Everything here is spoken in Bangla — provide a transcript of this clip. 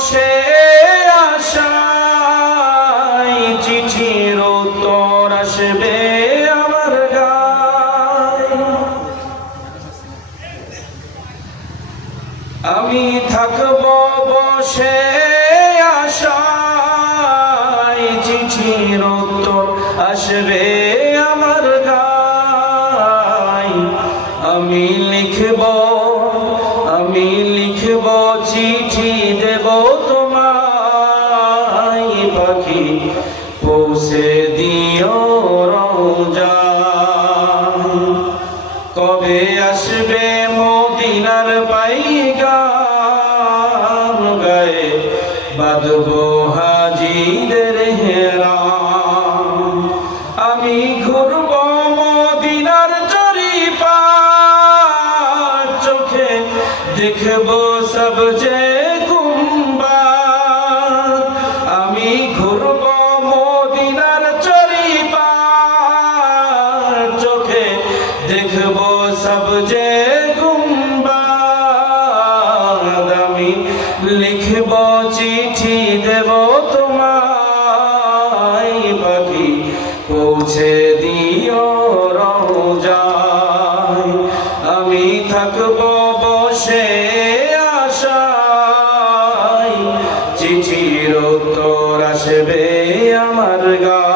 বসে আশায় চিঠির উত্তর আসবে আমার আমি থাকব বসে আশায় চিঠির উত্তর আসবে আমার গায়। আমি লিখব কবে আসবে মদিনার পাইগাম গায়ে বাদব হাজিদের হেরাম। আমি ঘুরব মদিনার চরিপা চোখে দেখব সব যে যে গুম্বাদ আমি লিখব চিঠি দেব তোমায় পৌঁছে দিও রোজায় আমি থাকব বসে আশায়। চিঠির উত্তর আসবে আমার গা